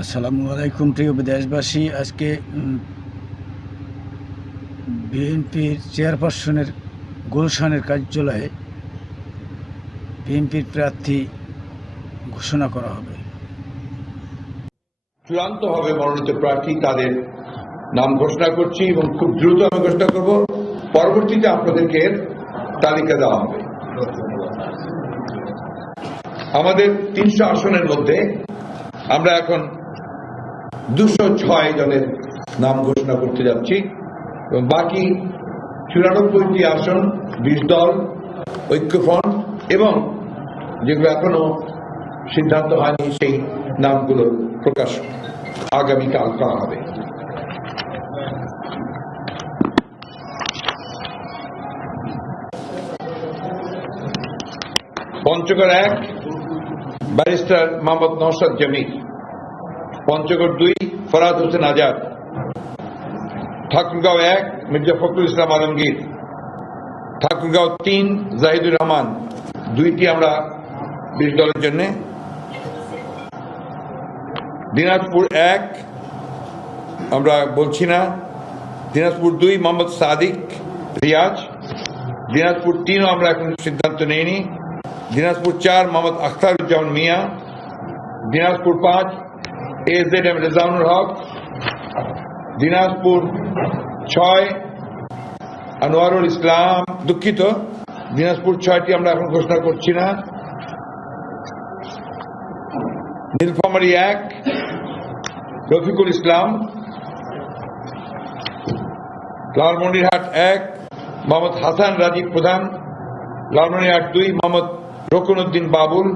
আসসালামু আলাইকুম, প্রিয় দেশবাসী আজকে বিএনপির চেয়ারপারসনের গুলশানের কার্যালয়ে বিএনপির প্রার্থী ঘোষণা করা হবে। চূড়ান্তভাবে মনোনীত প্রার্থী তাদের নাম ঘোষণা করছি এবং খুব দ্রুত আমি ঘোষণা করব। পরবর্তীতে আপনাদেরকে তালিকা দেওয়া হবে। আমাদের তিনশো আসনের মধ্যে আমরা এখন দুশো ছয় জনের নাম ঘোষণা করতে যাচ্ছি। এবং বাকি চুরানব্বইটি আসন, বিশ দল, ঐক্যফ্রন্ট এবং যেগুলো এখনও সিদ্ধান্ত হয়নি, সেই নামগুলো প্রকাশ আগামীকাল করা হবে। পঞ্চগড় এক, ব্যারিস্টার মোহাম্মদ নওশাদ জামিল। পঞ্চগড় দুই, ফরাদ হোসেন আজাদ। ঠাকুরগাঁও এক, মির্জা ফখরুল ইসলাম আলমগীর। ঠাকুরগাঁও তিন, জাহিদুর রহমান। দুইটি আমরা বিশ দলের জন্য। দিনাজপুর এক, আমরা বলছি না। দিনাজপুর দুই, মোহাম্মদ সাদিক রিয়াজ। দিনাজপুর তিনও আমরা এখন সিদ্ধান্ত নিইনি। দিনাজপুর চার, মোহাম্মদ আখতারুজ্জামান মিয়া। দিনাজপুর পাঁচ A Z M Rezaunul Haque Dinajpur ছয় আনোয়ারুল ইসলাম দুঃখিত দিনাজপুর ছয়টি আমরা এখন ঘোষণা করছি না। নীলফামারী এক, রফিকুল ইসলাম, লালমনিরহাট এক, মোহাম্মদ হাসান রাজীব প্রধান, লালমনিরহাট দুই, মোহাম্মদ রকুনউদ্দিন বাবুল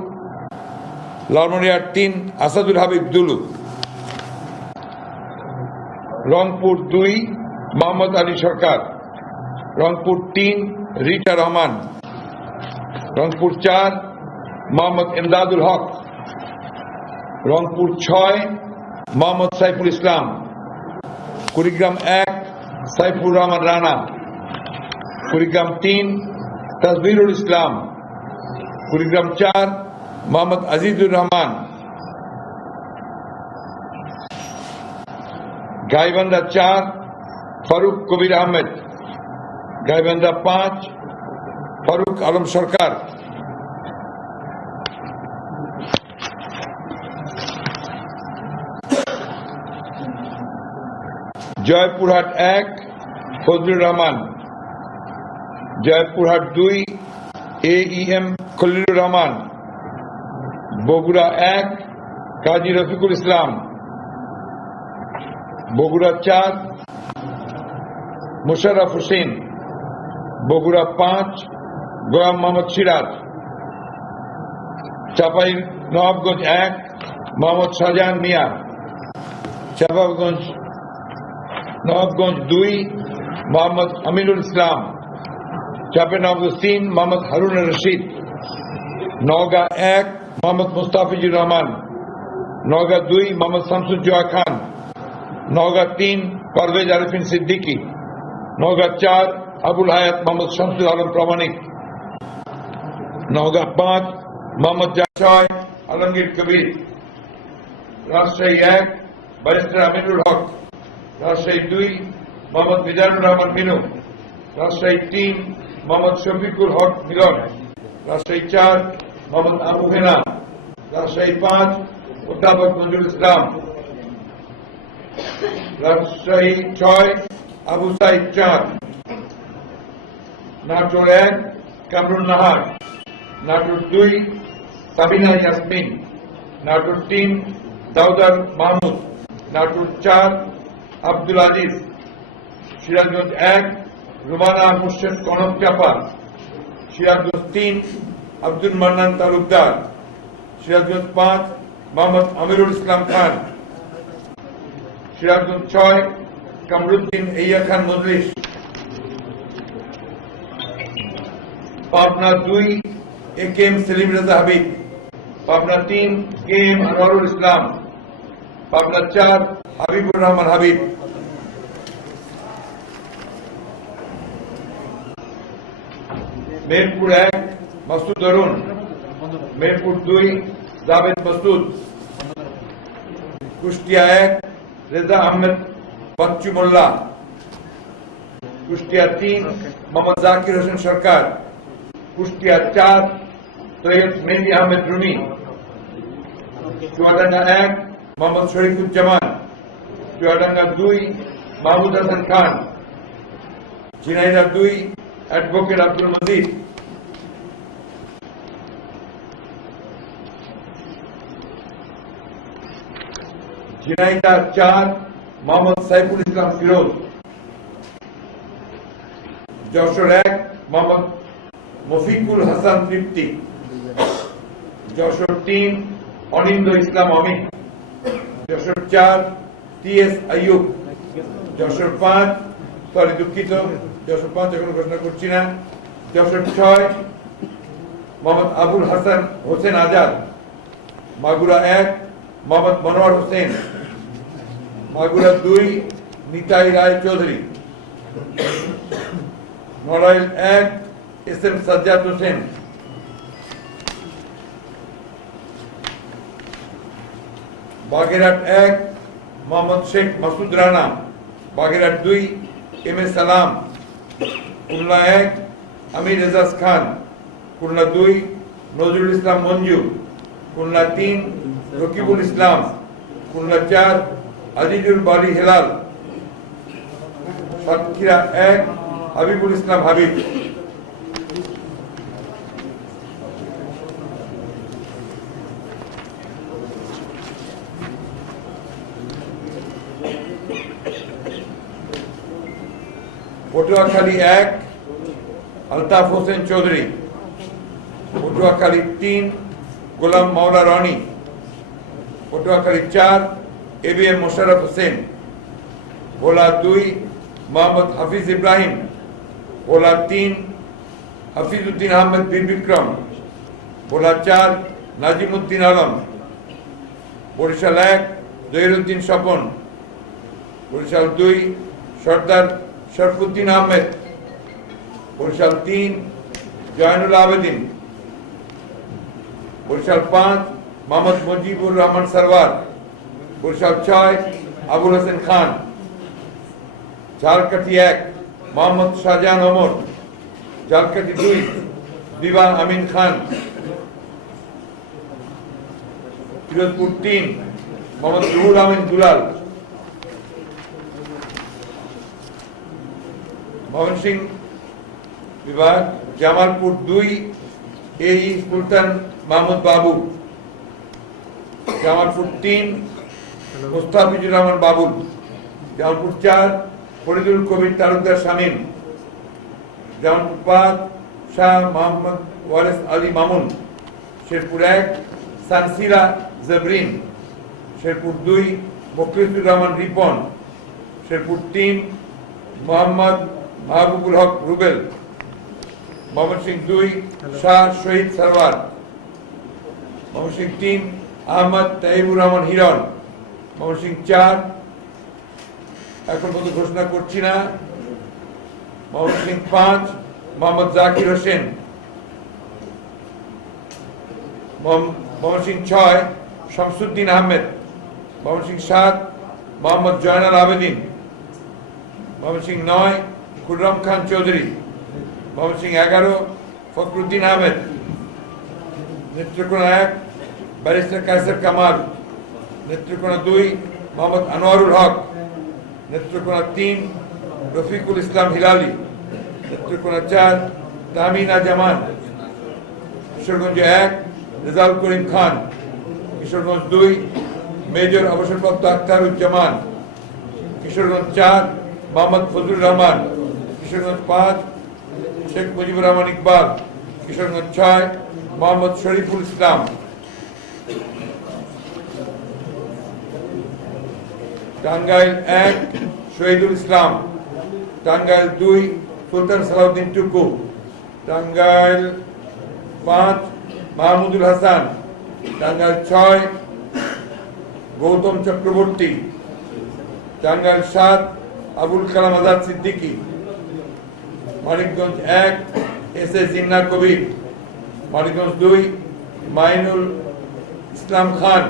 লালমনিরহাট তিন, আসাদুল হাবিব দুলু। রংপুর দুই, মোহাম্মদ আলী সরকার। রংপুর তিন, রিটা রহমান। রংপুর চার, মোহাম্মদ এমদাদুল হক। রংপুর ছয়, মোহাম্মদ সাইফুল ইসলাম। কুড়িগ্রাম এক, সাইফুর রহমান রানা। কুড়িগ্রাম তিন তাজবিরুল ইসলাম। কুড়িগ্রাম চার মোহাম্মদ আজিজুর রহমান। গাইবান্ধা চার, ফারুক কবির আহমেদ। গাইবান্ধা পাঁচ, ফারুক আলম সরকার। জয়পুরহাট এক, ফজলুর রহমান। জয়পুরহাট দুই, A E M Khalilur Rahman. Bogura এক, কাজী রফিকুল ইসলাম। বগুড়া চার মুশারফ হোসেন। বগুড়া পাঁচ, গোলাম মোহাম্মদ সিরাজ। চাপাই নবাবগঞ্জ এক, মোহাম্মদ শাহজাহান মিয়া। চাপাইগঞ্জ নবাবগঞ্জ দুই, মোহাম্মদ আমিনুল ইসলাম। চাপে নবাবগঞ্জ তিন, মোহাম্মদ হারুন রশিদ। নওগাঁ এক মোহাম্মদ মুস্তাফিজুর রহমান, নওগাঁ দুই, মোহাম্মদ শামসুজ্জোয়া খান, নওগাঁ তিন, পারভেজ আরিফিন সিদ্দিকী, নওগাঁ চার, আবুল হায়াত মোহাম্মদ শামসুল আলম প্রামাণিক, নওগাঁ পাঁচ, মোহাম্মদ ছয় আলমগীর কবির, রাজশাহী এক, ব্যারিস্টার আমিনুল হক, রাজশাহী দুই, মোহাম্মদ মিজানুর রহমান মিনু, রাজশাহী তিন, মোহাম্মদ শফিকুল হক মিলন, রাজশাহী চার মোহাম্মদ আবু হেনা রাজশাহী পাঁচ অধ্যাপক নজরুল ইসলাম রাজশাহী ছয় আবু সাইদ চাঁদ, নাটোর এক কামরুল নাহার, নাটোর দুই সাবিনা ইয়াসমিন, নাটোর তিন দাউদার মাহমুদ, নাটোর চার আব্দুল আজিজ, সিরাজগঞ্জ এক রুমানা হোসেন কনক চাপা, সিরাজগঞ্জ তিন আব্দুল মান্নান তালুকদার সিরাজগঞ্জ পাঁচ মোহাম্মদ আমিরুল ইসলাম খান সিরাজগঞ্জ ছয় কামরুদ্দিন ইয়া খান মজলিস পাবনা দুই A K M Selim Reza Habib Pabna তিন কে এম আনোয়ারুল ইসলাম পাবনা চার হাবিবুর রহমান হাবিব মেহেরপুর এক মাসুদ অরুণ মেহেরপুর দুই জাভেদ মাসুদ কুষ্টিয়া এক রেজা আহমেদ বাচ্চু মোল্লা কুষ্টিয়া তিন মোহাম্মদ জাকির হোসেন সরকার কুষ্টিয়া চার সৈয়দ মেহদি আহমেদ রুমি চুয়াডাঙ্গা এক মোহাম্মদ শরীফুজ্জামান চুয়াডাঙ্গা দুই মাহমুদ হাসান খান ঝিনাইদা দুই অ্যাডভোকেট আব্দুল মজিদ ঝিনাইদা চার, মোহাম্মদ সাইফুল ইসলাম ফিরোজ। যশোর এক, মোহাম্মদ মফিকুল হাসান তৃপ্তি। যশোর তিন অনিন্দ ইসলাম অমিত যশোর চার, টি এস আইয়ুব। যশোর পাঁচ, সরি দুঃখিত, যশোর পাঁচ এখন ঘোষণা করছি না। যশোর ছয়, মোহাম্মদ আবুল হাসান হোসেন আজাদ। মাগুরা এক, মোহাম্মদ মনোয়ার হোসেন। মাগুরা দুই, নিতাই রায় চৌধুরী। নড়াইল এক, এস এম সাজ্জাদ হোসেন। বাগেরহাট এক, মোহাম্মদ শেখ মাসুদ রানা। বাগেরহাট দুই, এম এ সালাম। খুলনা এক, আমির এজাজ খান। খুলনা দুই, নজরুল ইসলাম মঞ্জু। খুলনা তিন, রকিবুল ইসলাম। খুলনা চার আজিজুল বাড়ি হেলাল, সাতক্ষীরা এক, হাবিবুল ইসলাম হাবিব। পটুয়াখালী এক, আলতাফ হোসেন চৌধুরী। পটুয়াখালী তিন, গোলাম মাওলা রনি। পটুয়াখালী চার A B M Mosharraf Hossain Bhola দুই মোহাম্মদ হাফিজ ইব্রাহিম ভোলা তিন হাফিজ উদ্দিন আহমেদ বীর বিক্রম ভোলা চার নাজিম উদ্দিন আলম বরিশাল এক জহিরুদ্দিন স্বপন বরিশাল দুই সর্দার শরফুদ্দিন আহমেদ বরিশাল তিন জয়নুল আবেদিন বরিশাল পাঁচ মোহাম্মদ মুজিবুর রহমান সরওয়ার বরিশাল ছয় আবুল হোসেন খান। ঝালকাঠি এক, মোহাম্মদ শাহজাহান ওমর। ঝালকাঠি দুই দিবান আমিন খান। ফিরোজপুর তিন, মোহাম্মদ রুহুল আমিন দুলাল। ময়মনসিংহ বিভাগ, জামালপুর দুই এ ই সুলতান মাহমুদ বাবু। জামালপুর তিন মুস্তাফিজুর রহমান বাবুল জামালপুর চার ফরিদুল কবির তালুকদার শামীম জামালপুর পাঁচ শাহ মোহাম্মদ ওয়ারেস আলী মামুন শেরপুর এক সানসিরা জবরিন শেরপুর দুই মকলিসুর রহমান রিপন শেরপুর তিন মোহাম্মদ মাহবুবুল হক রুবেল মোহাম্মদ সিং দুই শাহ শহীদ সরওয়ার মোহাম্মদ সিং তিন আহমদ তাইবুর রহমান হিরন মোহাম্মদ সিং চার এখন পর্যন্ত ঘোষণা করছি না। মোহাম্মদ সিং পাঁচ, মোহাম্মদ জাকির হোসেন। মোহাম্মদ সিং ছয়, শামসুদ্দিন আহমেদ। মোহাম্মদ সিং সাত, মোহাম্মদ জয়নাল আবেদিন। মোহাম্মদ সিং নয় খুররম খান চৌধুরী। মোহাম্মদ সিং এগারো, ফখরুদ্দিন আহমেদ। নেত্রকোনা এক, ব্যারিস্টার কায়সার কামাল। নেত্রকোনা দুই, মোহাম্মদ আনোয়ারুল হক। নেত্রকোনা তিন, রফিকুল ইসলাম হিলালি। নেত্রকোনা চার, তামিনা জামান। কিশোরগঞ্জ এক, রেজাউল করিম খান। কিশোরগঞ্জ দুই, মেজর অবসরপ্রাপ্ত আখতারুজ্জামান। কিশোরগঞ্জ চার, মোহাম্মদ ফজলুর রহমান। কিশোরগঞ্জ পাঁচ, শেখ মুজিবুর রহমান ইকবাল। কিশোরগঞ্জ ছয়, মোহাম্মদ শরীফুল ইসলাম। টাঙ্গাইল এক, শহীদুল ইসলাম। টাঙ্গাইল দুই, সুলতান সালাউদ্দিন টুকু। টাঙ্গাইল পাঁচ, মাহমুদুল হাসান। টাঙ্গাইল ছয়, গৌতম চক্রবর্তী। টাঙ্গাইল সাত, আবুল কালাম আজাদ সিদ্দিকী। মানিকগঞ্জ এক, এস এ জিন্না কবির। মানিকগঞ্জ দুই, মাইনুল ইসলাম খান।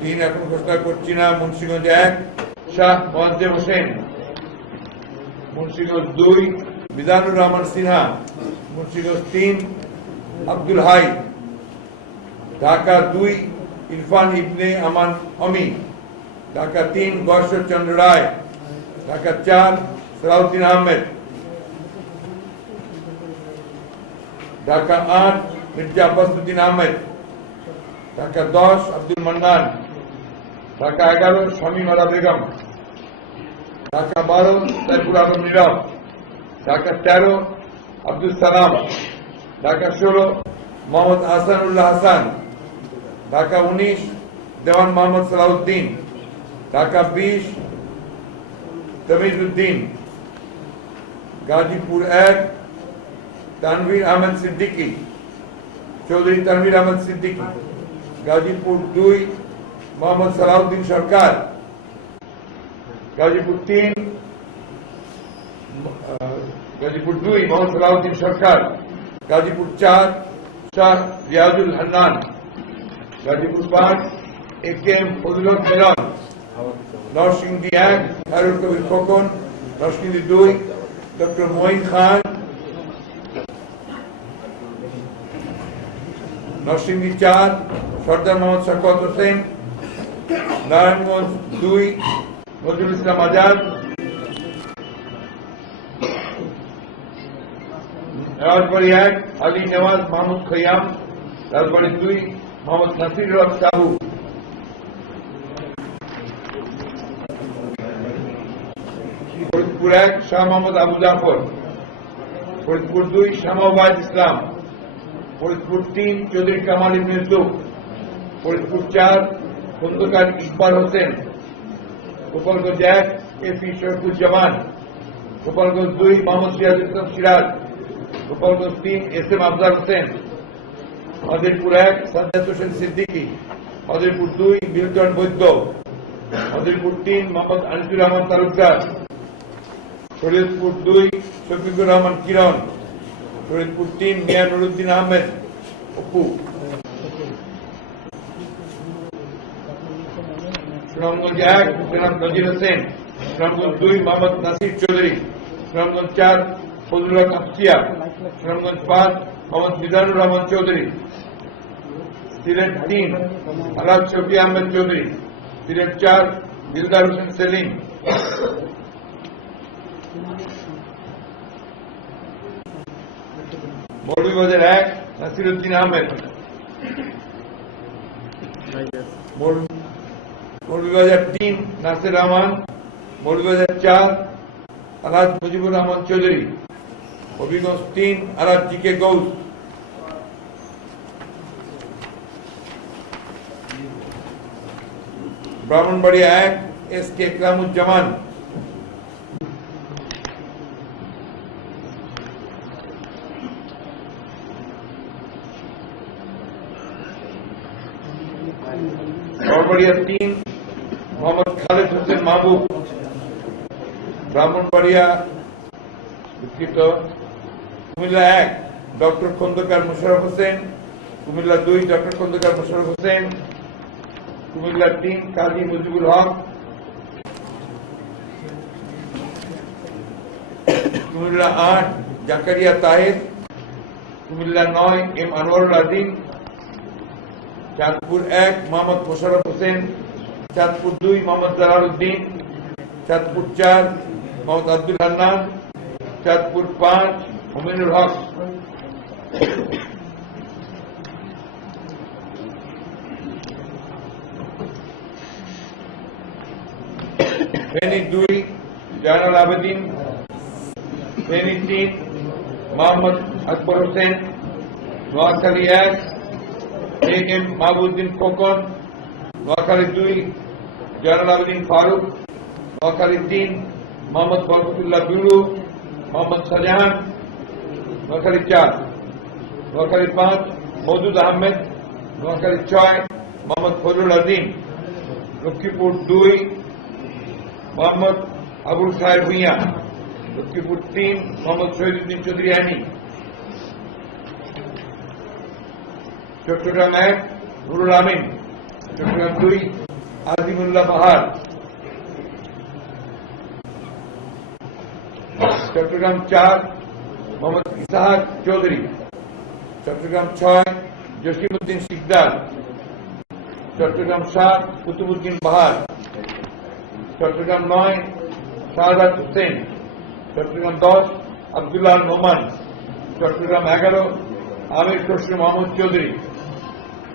তিন এখন ঘোষণা করছি না, মুন্সিগঞ্জ এক, শাহ মোয়াজ্জেম হোসেন। মুন্সিগঞ্জ দুই, মিজানুর রহমান সিনহা। মুন্সিগঞ্জ তিন, আব্দুল হাই। ঢাকা দুই, ইরফান ইবনে আমান অমি। ঢাকা তিন গর্ষর চন্দ্র রায়। ঢাকা চার, সালাউদ্দিন আহমেদ। ঢাকা আট, মির্জা আব্বাসুদ্দিন আহমেদ। ঢাকা দশ, আব্দুল মান্নান। ঢাকা এগারো আলা বেগম। ঢাকা বারো, সাইফুল আলম নীরব। ঢাকা তেরো, আব্দুল সালাম। ঢাকা ষোলো, মোহাম্মদ আহসানুল্লাহ হাসান। ঢাকা উনিশ, দেওয়ান মোহাম্মদ সালাউদ্দিন। ঢাকা বিশ, তমিজউদ্দিন। গাজীপুর এক, তানভীর আহমেদ সিদ্দিকী। চৌধুরী তানভীর আহমেদ সিদ্দিকী। গাজীপুর দুই মোহাম্মদ সালাউদ্দিন সরকার, গাজীপুর তিন, গাজীপুর দুই, মোহাম্মদ সালাউদ্দিন সরকার, গাজীপুর চার শাহ রিয়াজুল হান্নান, গাজীপুর পাঁচ, A K M Fazlat Melon Narsingdi এক হারুল কবির খোকন, নরসিংদী দুই, ডক্টর মঈন খান, নরসিংদী চার, সর্দার মোহাম্মদ শকত হোসেন নারায়ণগঞ্জ দুই নজরুল ইসলাম আজাদ। রাজবাড়ি এক, আলী নেওয়াজ, মাহমুদ খৈয়াম। রাজবাড়ি দুই, মোহাম্মদ নাসির হক সাহু। ফরিদপুর এক, শাহ মোহাম্মদ আবু জাফর। ফরিদপুর দুই শামাবাদ ইসলাম। ফরিদপুর তিন, চৌধুরী কামাল ইবনে ফরিদপুর চার খন্দকার ইকবাল হোসেন, গোপালগঞ্জ এক এ পি শরফুজ্জামান গোপালগঞ্জ দুই, মোহাম্মদ সিরাজ ইসলাম সিরাজ, গোপালগঞ্জ তিন, এস এম আফজাল হোসেন, মাদিরপুর এক, সাজ্জাদ হোসেন সিদ্দিকী, মাদিরপুর দুই, মিল্টন বৈদ্য, মাদিরপুর তিন, মোহাম্মদ আনিসুর রহমান তালুকদার, শরীয়তপুর দুই, শফিকুর রহমান কিরণ, শরীয়তপুর তিন মিয়া নুরুদ্দিন আহমেদ, অপু। সুনামগঞ্জ এক জনাব নজির হোসেন সুনামগঞ্জ দুই মোহাম্মদ নাসির চৌধুরী সুনামগঞ্জ চার ফজলুল হক আফসিয়া সুনামগঞ্জ পাঁচ মোহাম্মদ মিজানুর রহমান চৌধুরী সিলেট তিন আলাদ শফি আহমেদ চৌধুরী সিলেট চার দিলদার হোসেন সেলিম মৌলভীবাজার এক নাসিরুদ্দিন আহমেদ মৌল- মৌলভীবাজার তিন নাসির রহমান মৌলভীবাজার চার আলাদ মুজিবুর রহমান চৌধুরী। হবিগঞ্জ তিন আলাদ জি কে গৌস। ব্রাহ্মণবাড়িয়া এক এস কে ইকরামুজ্জামান ব্রাহ্মণবাড়িয়া তিন মোহাম্মদ খালেদ মাহবুব ব্রাহ্মণবাড়িয়া দুঃখিত কুমিল্লা এক, ডক্টর খন্দকার মোশারফ হোসেন। কুমিল্লা দুই, ডক্টর খন্দকার মোশারফ হোসেন। কুমিল্লা তিন, কাজী মুজিবুল হক। কুমিল্লা আট, জাকারিয়া তাহের। কুমিল্লা নয়, এম আনোয়ারুল আজিম। চাঁদপুর এক, মোহাম্মদ মোশারফ হোসেন। চাঁদপুর দুই মোহাম্মদ জালাল উদ্দিন চাঁদপুর চার মোহাম্মদ আব্দুল হান্নান চাঁদপুর পাঁচ মমিনুল হক ফেনী দুই জায়নাল আবেদিন ফেনী তিন মোহাম্মদ আকবর হোসেন নোয়াখালী এক এ এম মাহবুদ্দিন খোকন নোয়াখালী দুই জয়নাল আবেদিন ফারুক নোয়াখালী তিন মোহাম্মদ বরকতুল্লাহ বিলু মোহাম্মদ শাহজাহান নোয়াখালী চার নোয়াখালী পাঁচ মজুদ আহমেদ নোয়াখালী ছয় মোহাম্মদ ফজলুল আজিম লক্ষ্মীপুর দুই মোহাম্মদ আবুল সাহেব ভুইয়া লক্ষ্মীপুর তিন মোহাম্মদ শহীদুদ্দিন চৌধুরী আনি চট্টগ্রাম এক নুরুল আমিন চট্টগ্রাম দুই আজিমুল্লাহ পাহাড় চট্টগ্রাম চার, মোহাম্মদ ইসাহাক চৌধুরী। চট্টগ্রাম ছয় জসিমুদ্দিন সিকদার চট্টগ্রাম সাত কুতুবুদ্দিন বাহার। চট্টগ্রাম নয়, শাহজাদ হোসেন। চট্টগ্রাম দশ, আবদুল্লাহ নোমান। চট্টগ্রাম এগারো, আমির খসরু মোহাম্মদ চৌধুরী।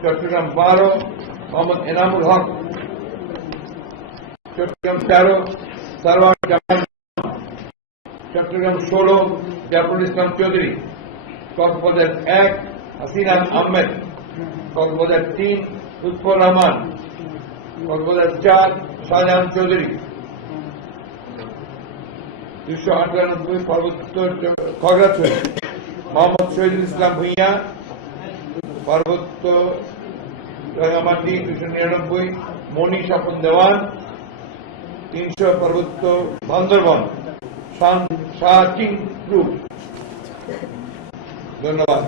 চট্টগ্রাম বারো, মোহাম্মদ এনামুল হক। চট্টগ্রাম তেরো সারওয়ার জামান চট্টগ্রাম ষোলো জাফরুল ইসলাম চৌধুরী, কক্সবাজার এক, হাসিনা আহমেদ, কক্সবাজার তিন, লুৎফর রহমান, কক্সবাজার চার, শাহজাহান চৌধুরী। দুশো আটানব্বই পার্বত্য খগড়াছড়ি। মোহাম্মদ শহীদুল ইসলাম ভূঁইয়া পার্বত্য রাঙামাটি দুশো নিরানব্বই। মণি স্বপন দেওয়ান তিনশো পার্বত্য বান্দরবন। সাচিং ধন্যবাদ।